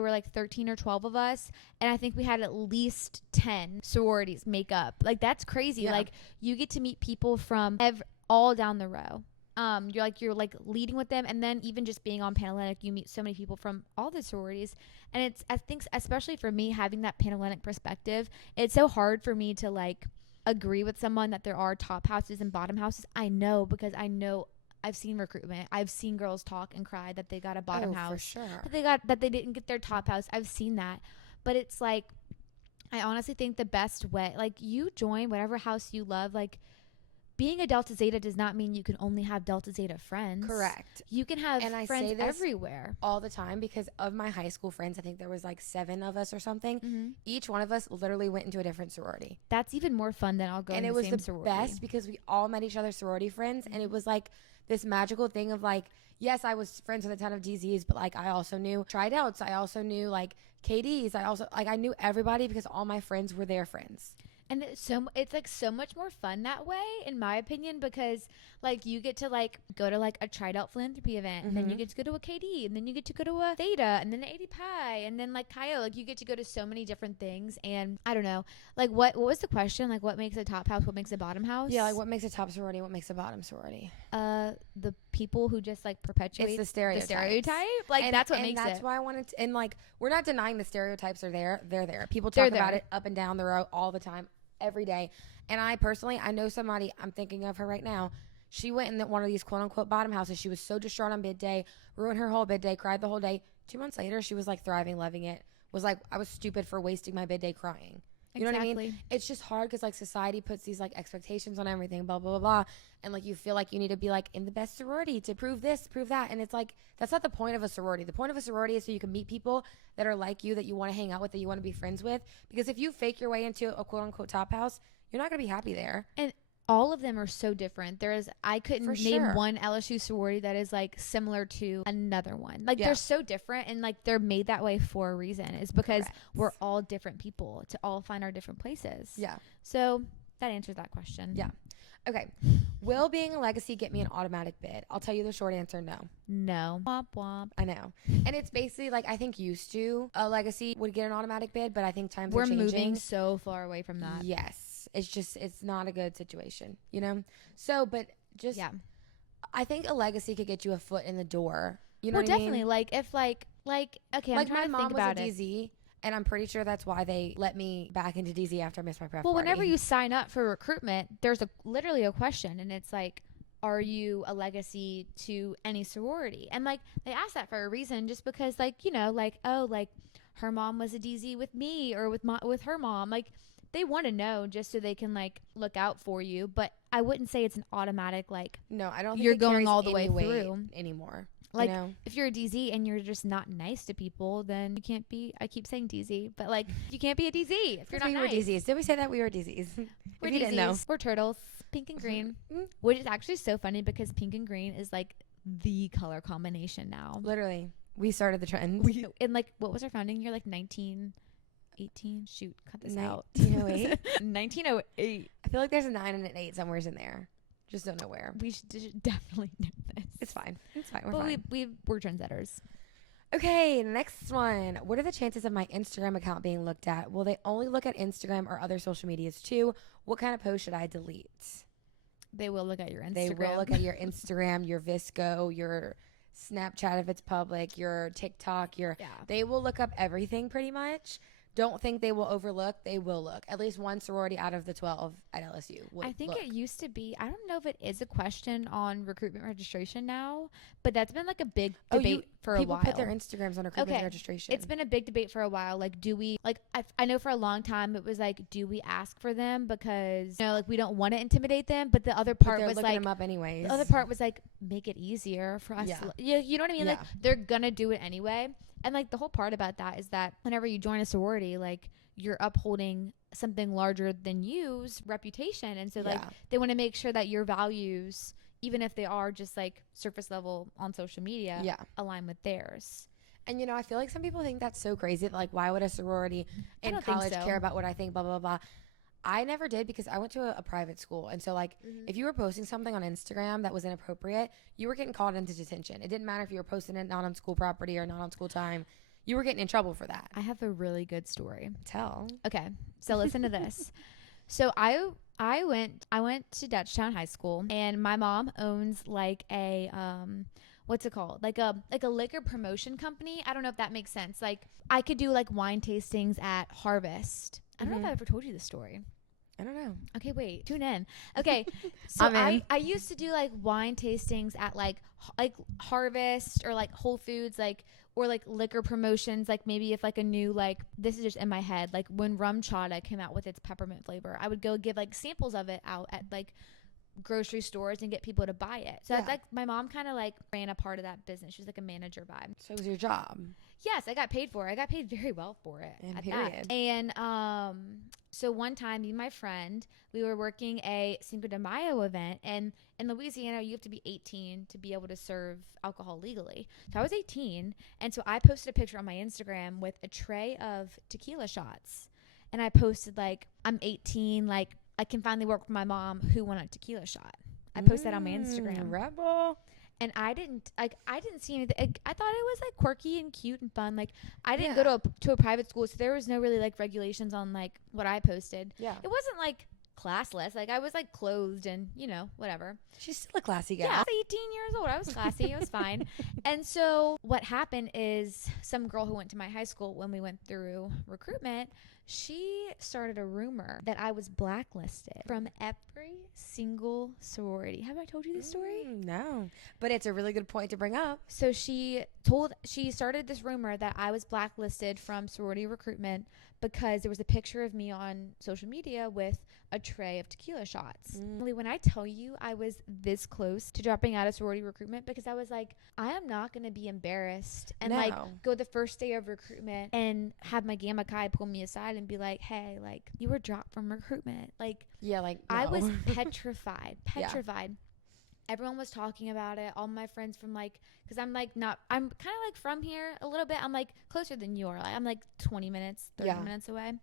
were like 13 or 12 of us. And I think we had at least 10 sororities make up. Like, that's crazy. Yeah. Like, you get to meet people from all down the row. You're like leading with them. And then even just being on Panhellenic, you meet so many people from all the sororities. And I think, especially for me, having that Panhellenic perspective, it's so hard for me to like agree with someone that there are top houses and bottom houses. I know, because I've seen recruitment. I've seen girls talk and cry that they got a bottom house. For sure. That they didn't get their top house. I've seen that. But it's like, I honestly think the best way, like, you join whatever house you love, like, being a Delta Zeta does not mean you can only have Delta Zeta friends. Correct. You can have friends everywhere. All the time, because of my high school friends, I think there was like 7 of us or something. Mm-hmm. Each one of us literally went into a different sorority. That's even more fun than I'll go in the same sorority. And it was the best because we all met each other's sorority friends. Mm-hmm. And it was like this magical thing of like, yes, I was friends with a ton of DZs, but like I also knew tryouts. I also knew like KDs. I knew everybody because all my friends were their friends. And it's like so much more fun that way, in my opinion, because like you get to like go to like a tried out philanthropy event, and then you get to go to a KD, and then you get to go to a Theta, and then an 80 Pi, and then like Chi. Like you get to go to so many different things. And I don't know, like what was the question? Like what makes a top house? What makes a bottom house? Yeah, like what makes a top sorority? What makes a bottom sorority? The people who just like perpetuate it's the stereotype. Like that's what makes it. And that's why I wanted to. And like we're not denying the stereotypes are there. They're there. People talk about it up and down the row all the time. Every day. And I know somebody, I'm thinking of her right now. She went in one of these quote unquote bottom houses. She was so distraught on bid day, ruined her whole bid day, cried the whole day. 2 months later, she was like thriving, loving it. Was like, I was stupid for wasting my bid day crying. You know what I mean? It's just hard because like society puts these like expectations on everything, blah, blah, blah, blah. And like you feel like you need to be like in the best sorority to prove this, prove that. And it's like, that's not the point of a sorority. The point of a sorority is so you can meet people that are like you, that you want to hang out with, that you want to be friends with. Because if you fake your way into a quote unquote top house, you're not going to be happy there. And all of them are so different. I couldn't name one LSU sorority that is like similar to another one. Like they're so different, and like they're made that way for a reason. It's because we're all different people to all find our different places. Yeah. So that answers that question. Yeah. Okay. Will being a legacy get me an automatic bid? I'll tell you the short answer, no. No. Womp womp. I know. And it's basically like, I think used to a legacy would get an automatic bid, but I think times We're are changing. moving so far away from that. Yes. It's not a good situation, you know? So, but just, Yeah. I think a legacy could get you a foot in the door. You know Well, what I definitely. mean? Like, if okay, I'm Like trying my to mom think was a about it. DZ, and I'm pretty sure that's why they let me back into DZ after I missed my prep Well, party. whenever you sign up for recruitment, there's literally a question, and it's like, are you a legacy to any sorority? And like, they ask that for a reason, just because, like, you know, like, oh, like her mom was a DZ with me or with her mom. Like, they want to know just so they can like look out for you. But I wouldn't say it's an automatic like. No, I don't think you're it going carries all the way any weight through anymore. Like, you know? if you're a DZ and you're just not nice to people, then you can't be. I keep saying DZ, but like, you can't be a DZ if you're not we nice. were DZs. Did we say that we were DZs? We're If you didn't know. DZs. We're turtles, pink and green, which is actually so funny because pink and green is like the color combination now. Literally, we started the trend. And like, what was our founding year? Like 1918. Shoot, cut this out. 1908. 1908. I feel like there's a 9 and an 8 somewhere in there. Just don't know where. We should definitely know this. It's fine. It's fine. We're But fine. we're trendsetters. Okay, next one. What are the chances of my Instagram account being looked at? Will they only look at Instagram or other social medias too? What kind of post should I delete? They will look at your Instagram. They will look at your Instagram, your Visco, your Snapchat if it's public, your TikTok, They will look up everything pretty much. Don't think they will overlook. They will look. At least one sorority out of the 12 at LSU would I think look. it used to be. I don't know if it is a question on recruitment registration now, but that's been like a big debate for a while. People put their Instagrams on recruitment registration. It's been a big debate for a while. Like, do we like? I know for a long time it was like, do we ask for them because like we don't want to intimidate them? But the other part was looking like, them up anyways. the other part was like, make it easier for us. Yeah. You know what I mean? Yeah. Like, they're gonna do it anyway. And like, the whole part about that is that whenever you join a sorority, like, you're upholding something larger than you's reputation. And so like, they want to make sure that your values, even if they are just like surface level on social media, align with theirs. And I feel like some people think that's so crazy. Like, why would a sorority in college care about what I think, blah, blah, blah. I never did because I went to a private school. And so like, if you were posting something on Instagram that was inappropriate, you were getting called into detention. It didn't matter if you were posting it not on school property or not on school time. You were getting in trouble for that. I have a really good story. Tell. Okay. So listen to this. So I went to Godchaux High School, and my mom owns like a what's it called? Like a liquor promotion company. I don't know if that makes sense. Like, I could do like wine tastings at Harvest. I don't know if I ever told you this story. I don't know. Okay, wait. Tune in. Okay, so I used to do like wine tastings at like Harvest or like Whole Foods, like, or like liquor promotions. Like, maybe if like a new, like, this is just in my head, like when rum chata came out with its peppermint flavor, I would go give like samples of it out at like grocery stores and get people to buy it. So that's like, my mom kind of like ran a part of that business. She was like a manager vibe. So it was your job. Yes, I got paid for it. I got paid very well for it. And at period. that. And so one time, me and my friend, we were working a Cinco de Mayo event, and in Louisiana, you have to be 18 to be able to serve alcohol legally. So I was 18, and so I posted a picture on my Instagram with a tray of tequila shots, and I posted like, I'm 18, like, I can finally work with my mom who won a tequila shot. I posted that on my Instagram. Rebel. And I didn't see anything. I thought it was like quirky and cute and fun. Like, I didn't go to a private school, so there was no really like regulations on like what I posted. Yeah. It wasn't like classless. Like, I was like clothed and, whatever. She's still a classy gal. Yeah, I was 18 years old. I was classy. It was fine. And so what happened is, some girl who went to my high school when we went through recruitment, she started a rumor that I was blacklisted from every single sorority. Have I told you this story? No, but it's a really good point to bring up. So she started this rumor that I was blacklisted from sorority recruitment because there was a picture of me on social media with a tray of tequila shots. When I tell you I was this close to dropping out of sorority recruitment, because I was like, I am not going to be embarrassed and like go the first day of recruitment and have my Gamma Chi pull me aside and be like, hey, like, you were dropped from recruitment. Like, I was petrified. Everyone was talking about it. All my friends from like, because I'm kind of like from here a little bit. I'm like closer than you are. Like, I'm like 20 minutes, 30 minutes away.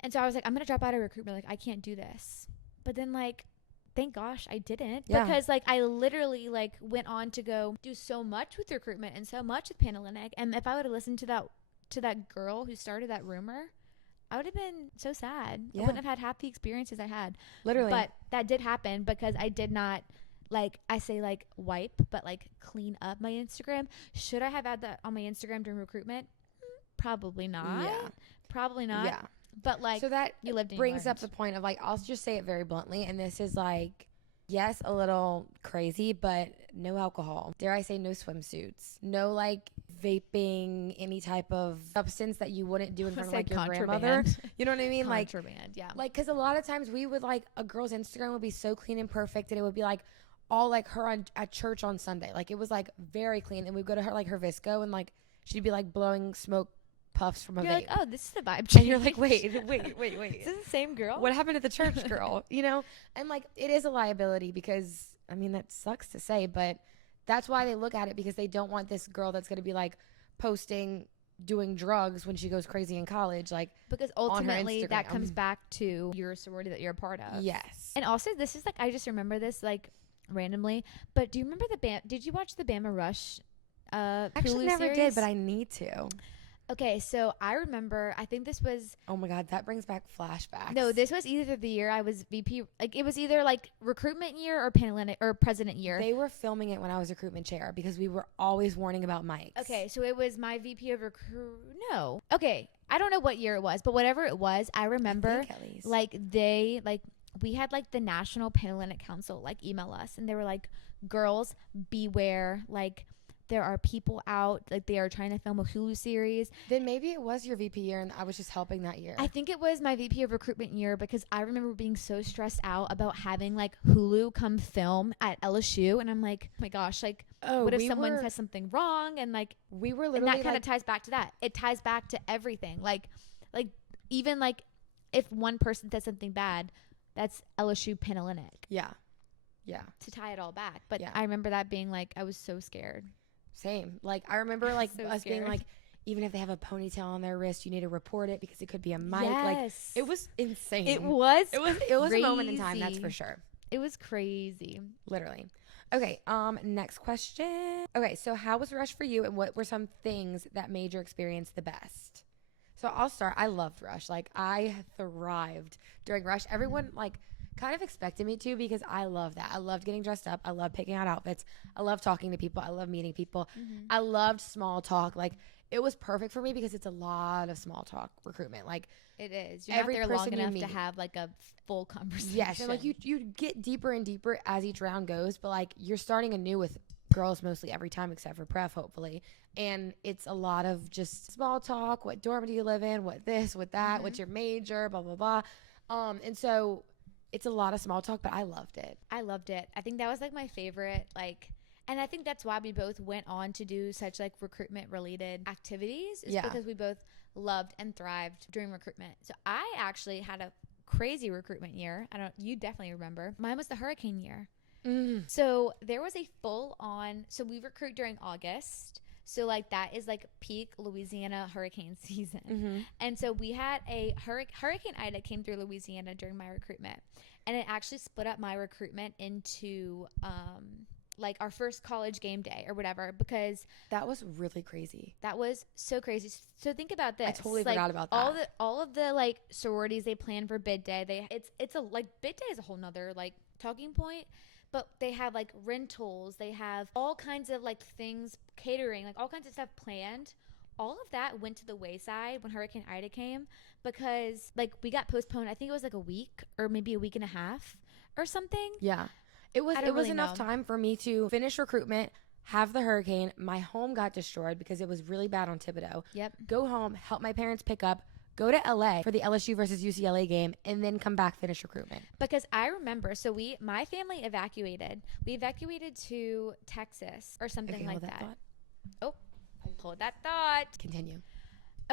And so I was like, I'm going to drop out of recruitment. Like, I can't do this. But then like thank gosh I didn't, Yeah. because like I literally like went on to go do so much with recruitment and so much with Panhellenic. And if I would have listened to that girl who started that rumor, I would have been so sad. Yeah. I wouldn't have had half the experiences I had. Literally. But that did happen because I did not, like, I say like wipe, but like clean up my Instagram. Should I have had that on my Instagram during recruitment? Probably not. Yeah. Probably not. Yeah. But like, so that you lived and you brings up learned. the point of like, I'll just say it very bluntly, and this is like, yes, a little crazy, but no alcohol. Dare I say no swimsuits. No like vaping, any type of substance that you wouldn't do in front of like your grandmother. You know what I mean? Contraband, yeah. Like, because a lot of times we would like, a girl's Instagram would be so clean and perfect, and it would be like all like her at church on Sunday. Like it was like very clean, and we'd go to her like her Visco, and like she'd be like blowing smoke puffs from a You're vape. like, oh, this is the vibe change. And you're like, wait. Is this the same girl? What happened to the church girl? You know? And like, it is a liability because, I mean, that sucks to say, but that's why they look at it, because they don't want this girl that's going to be like posting doing drugs when she goes crazy in college. Like, Because on her ultimately that Instagram. comes back to your sorority that you're a part of. yes. And also, this is like, I just remember this like randomly, but do you remember did you watch the Bama Rush Actually Hulu never series? did, but I need to. Okay, so I remember, I think this was, Oh my God, that brings back flashbacks. no, this was either the year I was VP, like it was either like recruitment year or Panhellenic or president year. They were filming it when I was recruitment chair, because we were always warning about mics. Okay, so it was my VP of no. Okay, I don't know what year it was, but whatever it was, I remember I think at least. like we had like the National Panhellenic Council like email us, and they were like, girls beware, like there are people out, like they are trying to film a Hulu series. Then maybe it was your VP year and I was just helping that year. I think it was my VP of recruitment year, because I remember being so stressed out about having like Hulu come film at LSU, and I'm like, oh my gosh, like what if someone says something wrong? And like we were and literally that kind like, of ties back to that. It ties back to everything. Like even like if one person says something bad, that's LSU Panhellenic. yeah, To tie it all back. But Yeah. I remember that being like, I was so scared. same. Like I remember like So us being scared. like, even if they have a ponytail on their wrist, you need to report it because it could be a mic. Like Yes. it was insane. It was a moment in time, that's for crazy. sure. It was crazy. Literally. Okay, next question. Okay, so how was Rush for you, and what were some things that made your experience the best? So I'll start. I loved Rush. Like I thrived during Rush. Everyone like kind of expected me to, because I love that. I loved getting dressed up. I loved picking out outfits. I love talking to people. I love meeting people. I loved small talk. Like it was perfect for me because it's a lot of small talk recruitment. Like It is. You're Every not there long person you enough to meet. have like a full conversation. yes, and like you get deeper and deeper as each round goes, but like you're starting anew with girls mostly every time except for pref, hopefully. And it's a lot of just small talk. What dorm do you live in? What this, what that, what's your major, blah, blah, blah. And so it's a lot of small talk, but I loved it. I loved it. I think that was like my favorite, like, and I think that's why we both went on to do such like recruitment related activities, is Yeah. because we both loved and thrived during recruitment. So I actually had a crazy recruitment year. You definitely remember. Mine was the hurricane year. So there was a full on, so we recruit during August. So like that is like peak Louisiana hurricane season. And so we had a Hurricane Ida came through Louisiana during my recruitment. And it actually split up my recruitment into like our first college game day or whatever, because That was really crazy. that was so crazy. So think about this. I totally like, forgot about that. All of the like sororities they plan for bid day. It's a like bid day is a whole nother like talking point. But they have like rentals, they have all kinds of like things, catering, like all kinds of stuff planned. All of that went to the wayside when Hurricane Ida came, because like we got postponed. I think it was like a week or maybe a week and a half or something. Yeah. It was I don't really enough know. time for me to finish recruitment, have the hurricane. My home got destroyed because it was really bad on Thibodeau. Yep. Go home, help my parents pick up, go to LA for the LSU versus UCLA game, and then come back, finish recruitment. Because I remember, so my family evacuated. We evacuated to Texas or something Okay, like hold that that. thought. Oh, hold that thought. Continue.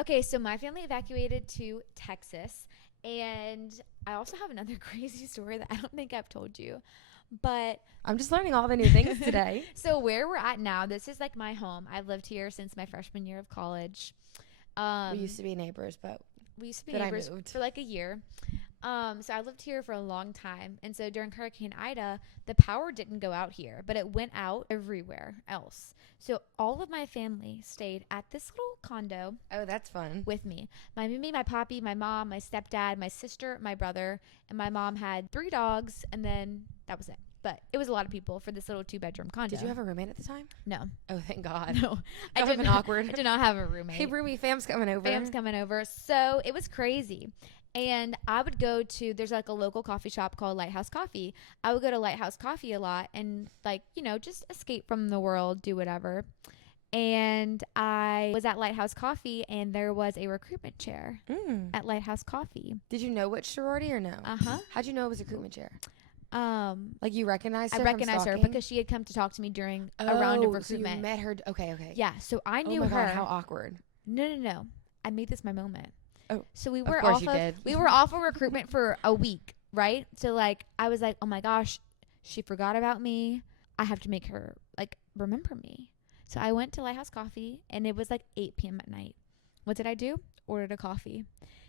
Okay, so my family evacuated to Texas, and I also have another crazy story that I don't think I've told you. But I'm just learning all the new things today. so where we're at now, this is like my home. I've lived here since my freshman year of college. We used to be neighbors, but We used to be Then I neighbors moved. for like a year. So I lived here for a long time. And so during Hurricane Ida, the power didn't go out here, but it went out everywhere else. So all of my family stayed at this little condo. Oh, that's fun. With me. My Mimi, my poppy, my mom, my stepdad, my sister, my brother, and my mom had 3 dogs, and then that was it. But it was a lot of people for this little 2-bedroom condo. Did you have a roommate at the time? No. Oh, thank God. No. That would have been awkward. I did not have a roommate. Hey, roomie, fam's coming over. Fam's coming over. So it was crazy. And I would go to, there's like a local coffee shop called Lighthouse Coffee. I would go to Lighthouse Coffee a lot and like, you know, just escape from the world, do whatever. And I was at Lighthouse Coffee and there was a recruitment chair at Lighthouse Coffee. Did you know which sorority or no? Uh-huh. How'd you know it was a recruitment chair? Like you recognized her? I recognized her because she had come to talk to me during a round of recruitment. So you met her. Okay. Yeah. So I knew her. her. God, how awkward. No. I made this my moment. Oh, so we were we were off of recruitment for a week, right? So like I was like, oh my gosh, she forgot about me. I have to make her like remember me. So I went to Lighthouse Coffee and it was like 8 p.m. at night. What did I do? Ordered a coffee.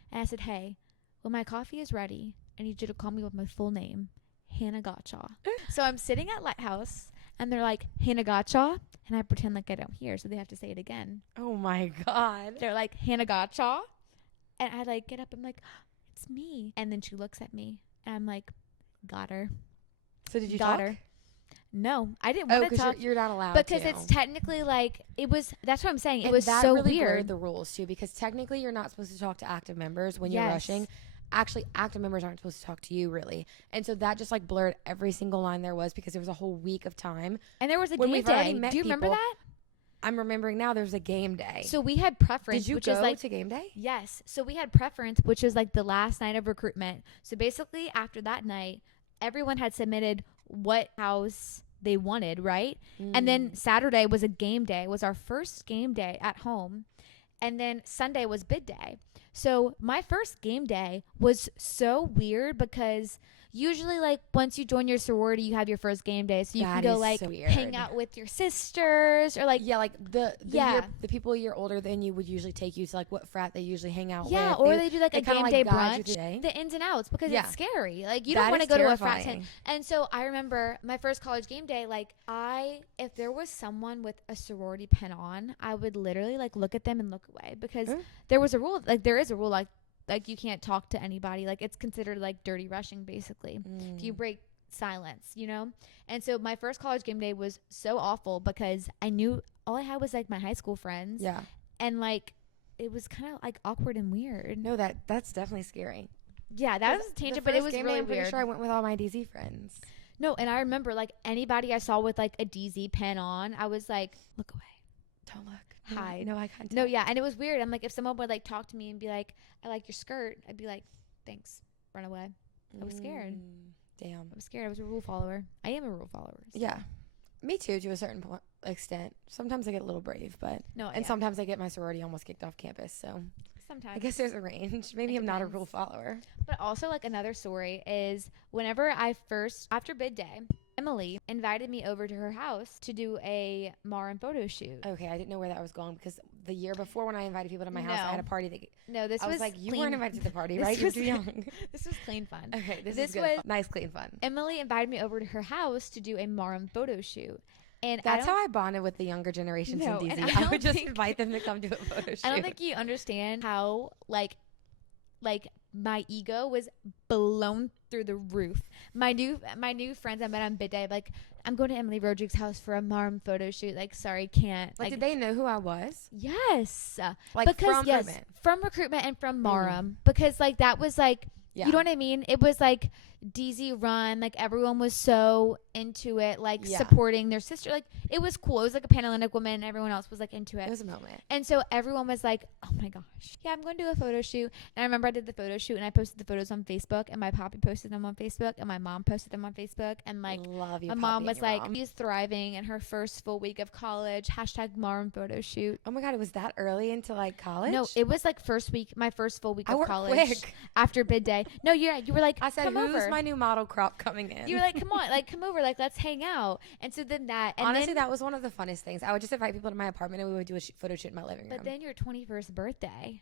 And I said, hey, when my coffee is ready, I need you to call me with my full name, Hannah Godchaux. So I'm sitting at Lighthouse and they're like, Hannah Godchaux? And I pretend like I don't hear. So they have to say it again. Oh my God. They're like, Hannah Godchaux? And I like get up. I'm like, it's me. And then she looks at me and I'm like, got her. So did you got talk? her? No, I didn't want to talk. You're not allowed because to. it's technically like it was. That's what I'm saying. It and was that so really weird. blurred the rules too, because technically you're not supposed to talk to active members when you're Yes. rushing. Actually, active members aren't supposed to talk to you really, and so that just like blurred every single line there was because there was a whole week of time. And there was a When game we've already day. met Do you remember people- that? I'm remembering now. There's a game day. So we had preference. Did you which go is like to game day? Yes. So we had preference, which was like the last night of recruitment. So basically, after that night, everyone had submitted what house they wanted, right? And then Saturday was a game day. It was our first game day at home. And then Sunday was bid day. So my first game day was so weird because usually like once you join your sorority, you have your first game day. So you That can go is like so weird. hang out with your sisters or like Yeah, like the Yeah. Year, the people a year older than you would usually take you to like what frat they usually hang out with. yeah, or they do like they a kinda, game like, day guide you brunch, through the day. the ins and outs because Yeah. it's scary. Like you That don't want to is go to a frat terrifying. tent. And so I remember my first college game day, like if there was someone with a sorority pin on, I would literally like look at them and look away because there was a rule, like there is a rule like you can't talk to anybody. Like it's considered like dirty rushing basically. If you break silence, you know? And so my first college game day was so awful because I knew all I had was like my high school friends. Yeah. And like it was kind of like awkward and weird. No, that's definitely scary. Yeah, that was a tangent, but it was really I'm pretty weird. sure I went with all my DZ friends. No, and I remember like anybody I saw with like a DZ pen on, I was like, look away. Don't look. Hide. No eye contact. No, yeah, and it was weird. I'm like, if someone would like talk to me and be like, I like your skirt, I'd be like, thanks, run away. I was scared. Damn. I was scared. I was a rule follower. I am a rule follower. So. Yeah. Me too, to a certain extent. Sometimes I get a little brave, but No, and yeah. sometimes I get my sorority almost kicked off campus. So Sometimes. I guess there's a range. Maybe It I'm not a depends. rule follower. But also like another story is whenever after bid day, Emily invited me over to her house to do a Marin photo shoot. Okay, I didn't know where that was going because the year before when I invited people to my house, I No. had a party that No, this I was was like, you clean- weren't invited to the party, This right? You're was- too young. This was clean fun. Okay, this This is good. was- Nice, clean fun. Emily invited me over to her house to do a Marin photo shoot. And That's how I bonded with the younger generations No, in and DZ. I I don't would just think- invite them to come do a photo shoot. I don't think you understand how like my ego was blown through the roof. My new friends I met on bid day, like, I'm going to Emily Rodrigue's house for a Marin photo shoot. Like, sorry, can't. like, did they know who I was? Yes. Like, Because from yes, recruitment? from recruitment and from Marin. Because like that was like Yeah. you know what I mean? It was like DZ run, like everyone was so into it, like Yeah. supporting their sister. Like it was cool. It was like a Panhellenic woman and everyone else was like into It it. was a moment. And so everyone was like, oh my gosh. Yeah, I'm going to do a photo shoot. And I remember I did the photo shoot and I posted the photos on Facebook and my poppy posted them on Facebook and my mom posted them on Facebook. And like Love you, my Poppy mom and was your like, mom. she's thriving in her first full week of college. #Marin photo shoot. Oh my God, it was that early into like college? No, it was like my first full week I of worked college quick. after bid day. No, you were like, I said, come who's over. my new model crop coming in? You were like, come on, like come over, like let's hang out. And so then that, and honestly, then, that was one of the funnest things. I would just invite people to my apartment and we would do a photo shoot in my living room. but then your 21st birthday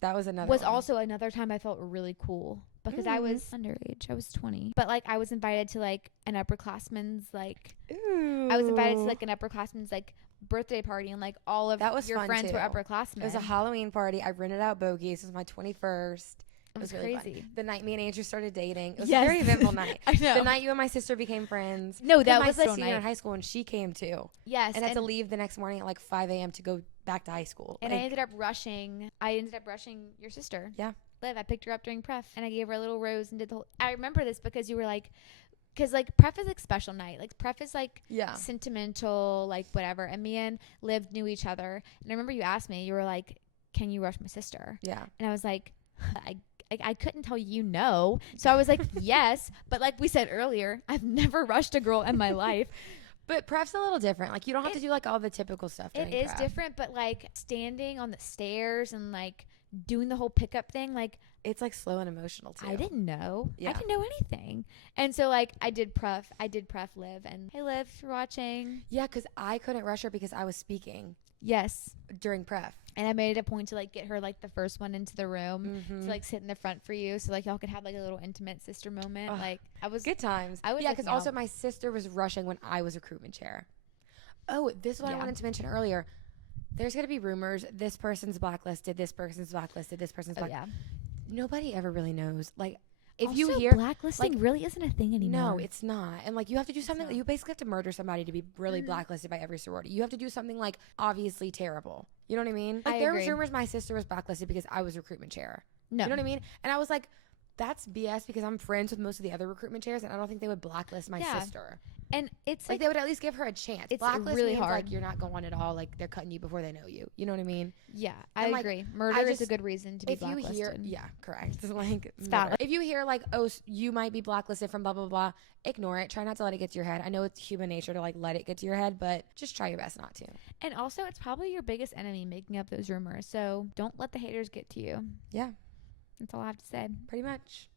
That was another was one. also another time I felt really cool. because I was underage. I was 20. But like I was invited to like an upperclassman's like Ooh. I was invited to like an upperclassman's like birthday party, and like all of That was your fun, friends too. were upperclassmen. It was a Halloween party. I rented out bogeys. It was my 21st. It was really crazy. fun. The night me and Andrew started dating. It was Yes. a very eventful night. I know. The night you and my sister became friends. No, that my was so senior night. in high school, and she came too. Yes. And I had to leave the next morning at like 5 a.m. to go back to high school. And like, I ended up rushing your sister. Yeah. Liv. I picked her up during pref, and I gave her a little rose and did the whole. I remember this because you were like, because like pref is like special night. Like pref is like sentimental, like whatever. And me and Liv knew each other. And I remember you asked me, you were like, "Can you rush my sister?" Yeah. And I was like, I couldn't tell you no. So I was like, yes. But like we said earlier, I've never rushed a girl in my life. But pref's a little different. Like, you don't have to do like all the typical stuff during It is pref. different, but like standing on the stairs and like doing the whole pickup thing, like It's like slow and emotional too. I didn't know. Yeah. I didn't know anything. And so like I did pref Liv, and hey Liv, if you're watching. Yeah, because I couldn't rush her because I was speaking Yes. during pref. And I made it a point to like get her like the first one into the room to like sit in the front for you, so like y'all could have like a little intimate sister moment. Like I was Good times. I was Yeah, like, because no. also my sister was rushing when I was recruitment chair. Oh, this is what I wanted to mention earlier. There's going to be rumors. This person's blacklisted. This person's blacklisted. This person's blacklisted. yeah. Nobody ever really knows. Like, if Also, you hear blacklisting like, really isn't a thing anymore. No, it's not. And like, you have to do something. You basically have to murder somebody to be really blacklisted by every sorority. You have to do something like obviously terrible. You know what I mean? Like, there was rumors my sister was blacklisted because I was recruitment chair. No. You know what I mean? And I was like, that's BS, because I'm friends with most of the other recruitment chairs, and I don't think they would blacklist my sister. And it's Like, they would at least give her a chance. It's Blacklist really means hard. like you're not going at all. Like, they're cutting you before they know you. You know what I mean? Yeah, I And, like, agree. Murder is a good reason to be blacklisted. You hear, yeah, correct. Like, valid. if you hear like, oh, you might be blacklisted from blah blah blah, ignore it. Try not to let it get to your head. I know it's human nature to like let it get to your head, but just try your best not to. And also, it's probably your biggest enemy making up those rumors. So don't let the haters get to you. Yeah, that's all I have to say. Pretty much.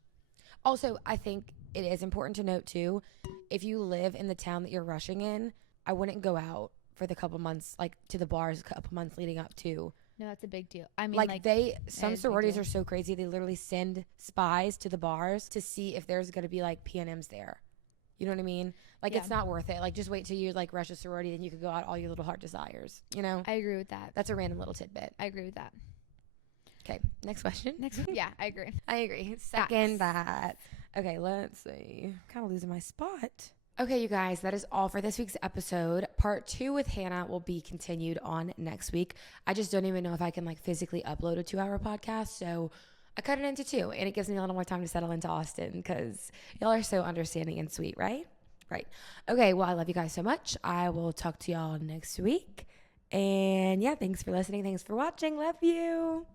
Also, I think it is important to note too, if you live in the town that you're rushing in, I wouldn't go out for the couple months, like to the bars, a couple months leading up to. No, that's a big deal. I mean, like some sororities are are so crazy, they literally send spies to the bars to see if there's going to be like PNMs there. You know what I mean? Like, it's not worth it. Like, just wait till you like rush a sorority, then you could go out all your little heart desires. You know? I agree with that. That's a random little tidbit. I agree with that. Okay, next question. Yeah, I agree. I agree. Second that. Okay, let's see. Kind of losing my spot. Okay, you guys, that is all for this week's episode. Part 2 with Hannah will be continued on next week. I just don't even know if I can like physically upload a 2-hour podcast, so I cut it into 2, and it gives me a little more time to settle into Austin, because y'all are so understanding and sweet, right? Right. Okay, well, I love you guys so much. I will talk to y'all next week. And yeah, thanks for listening. Thanks for watching. Love you.